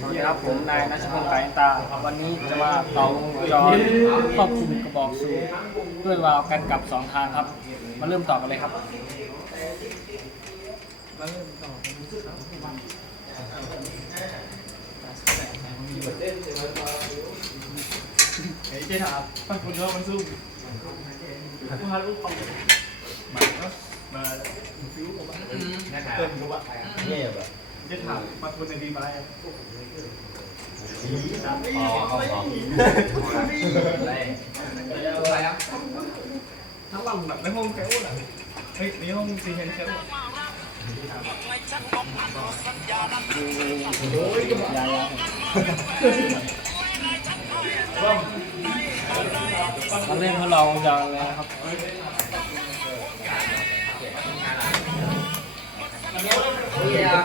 สวัสดีครับผมนายนัชพงศ์ไก่ตา วันนี้จะมาต่อวงจรครอบคลุมกระบอกสูบด้วยวาล์วกันกลับสองทางครับ มาเริ่มต่อกันเลยครับมาเริ่มต่อกันครับเฮ้ยเจ๊ถามฟังคุณเนาะมันสู้กูหาลูกฟังมาเนาะมาฟิวผมเติมกูอะเนี่ยแบบ จะถามมาทุนในดีไหมอ๋อเขาบอกทั้งหลังแบบในห้องแก้วน่ะเฮ้ยในห้องซีเฮนแก้วโอ้ยยายามาเล่นของเราจะเลยนะครับ Bây giờ,